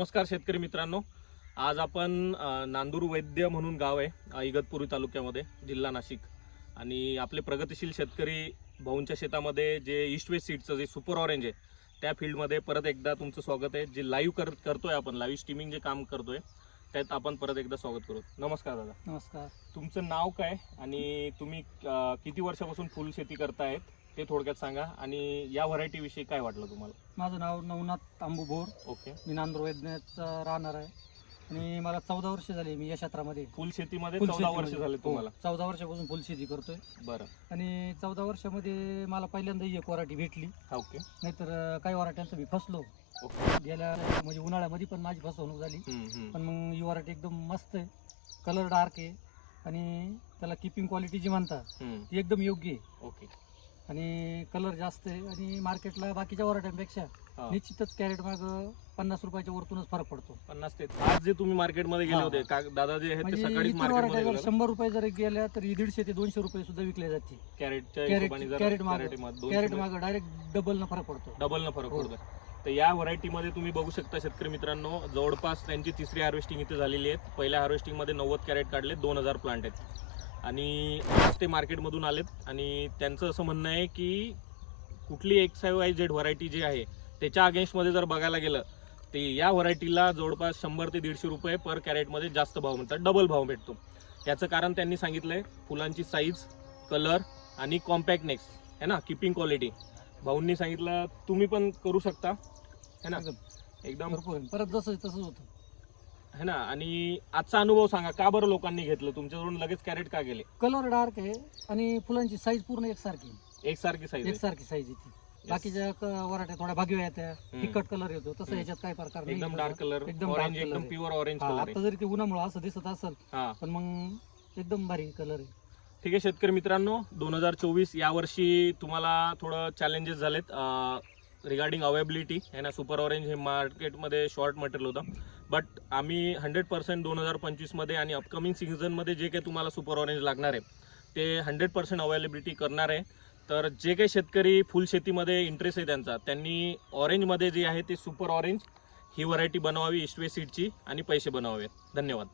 नमस्कार शेतकरी मित्रांनो. आज आपण नांदूर वैद्य म्हणून गाव आहे इगतपुरी तालुक्यामध्ये जिल्हा नाशिक. आणि आपले प्रगतिशील शेतकरी भाऊंच्या शेतामध्ये जे ईस्ट वेस्ट सीडचं जे सुपर ऑरेंज आहे त्या फील्डमध्ये परत एकदा तुमचं स्वागत आहे. जे लाईव्ह कर करतोय आपण लाईव्ह स्ट्रीमिंग जे काम करतोय त्यात आपण परत एकदा स्वागत करू. नमस्कार दादा. नमस्कार. तुमचं नाव काय? आणि तुम्ही किती वर्षापासून फुल शेती करतायत? ते थोडक्यात सांगा. आणि या व्हरायटी विषयी काय वाटलं तुम्हाला? माझं नाव नवनाथ तांबू भोर ओके. मी नांदूर वैद्यनाथचा राहणार आहे. आणि मला चौदा वर्ष झाली मी या क्षेत्रामध्ये. फुल शेतीमध्ये चौदा वर्ष. झाले हो, तुम्हाला? चौदा वर्षापासून फुल शेती करतोय. बरं. आणि चौदा वर्षामध्ये मला पहिल्यांदा एक वराठी भेटली. हा ओके. नाहीतर काही वराठ्यांचं मी फसलो. ओके. गेल्या म्हणजे उन्हाळ्यामध्ये पण माझी फसवणूक झाली. पण मग ही वराठी एकदम मस्त आहे. कलर डार्क आहे. आणि त्याला किपिंग क्वालिटी जी म्हणतात ती एकदम योग्य आहे. ओके. आणि कलर जास्त आहे आणि मार्केटला बाकीच्या वराठ्यांपेक्षा हा. निश्चितच कॅरेट माग पन्नास रुपयाच्या वरतूनच फरक पडतो पन्नास ते आज जे तुम्ही मार्केटमध्ये गेले हा. होते का दादा जे आहेत ते म्हणजे सकाळीच इतर मार्केटमध्ये वराठ्या जर गेले शंभर रुपये जर गेल्या तर दीडशे ते दोनशे रुपये सुद्धा विकल्या जाते कॅरेटच्या कॅरेट- हिशोबाने जर कॅरेट मागं- कॅरेट डायरेक्ट डबल न फरक पडतो डबल न फरक हो. पडतोय तर या व्हरायटीमध्ये तुम्ही बघू शकता शेतकरी मित्रांनो जवळपास त्यांची तिसरी हार्वेस्टिंग इथे झालेली आहे पहिल्या हार्वेस्टिंगमध्ये नव्वद कॅरेट काढले दोन हजार प्लांट आहेत आणि आज ते मार्केटमधून आलेत. आणि त्यांचं असं म्हणणं आहे की कुठली एक्स आय वाय झेड व्हरायटी जी आहे त्याच्या अगेन्स्टमध्ये जर बघायला गेलं ते या व्हरायटीला जवळपास शंभर ते दीडशे रुपये पर कॅरेटमध्ये जास्त भाव मिळतात. डबल भाव भेटतो. याचं कारण त्यांनी सांगितलंय फुलांची साईज कलर आणि कॉम्पॅक्टनेस है ना? किपिंग क्वालिटी भाऊंनी सांगितलं तुम्ही पण करू शकता. है ना? एकदम. आहे. परत जसं तसंच होतं. है ना? आणि आजचा अनुभव सांगा का बरं लोकांनी घेतलं? तुमच्याकडून लगेच कॅरेट का गेले? कलर डार्क आहे आणि फुलांची साईज पूर्ण एकसारखी एकसारखी साईज एकसारखी साईज येते बाकीच्या क- वराठ्या थोड्या भागव्या येत्या तिखट कलर येतो तसं. याच्यात काही प्रकार नाही एकदम डार्क कलर एकदम ऑरेंज एकदम आहे. प्युअर ऑरेंज हा, कलर आता जरी ते उन्हामुळे असं दिसत असेल हा. पण मग एकदम भारी कलर आहे. ठीक आहे शेतकरी मित्रांनो दोन हजार चोवीस यावर्षी तुम्हाला थोडं चॅलेंजेस झालेत. रिगार्डिंग अवेबिलिटी आहे ना? सुपर ऑरेंज हे मार्केटमध्ये शॉर्ट मटेरियल होतं. बट आम्ही हंड्रेड पर्सेंट दोन हजार पंचवीसमध्ये आणि अपकमिंग सीझनमध्ये जे काही तुम्हाला सुपर ऑरेंज लागणार आहे ते हंड्रेड पर्सेंट अवेलेबिलिटी करणार आहे. तर जे काही शेतकरी फुल शेतीमध्ये इंटरेस्ट आहे त्यांचा त्यांनी ऑरेंजमध्ये जे आहे ते सुपर ऑरेंज ही व्हरायटी बनवावी इस्टवे सीडची आणि पैसे बनवावेत. धन्यवाद.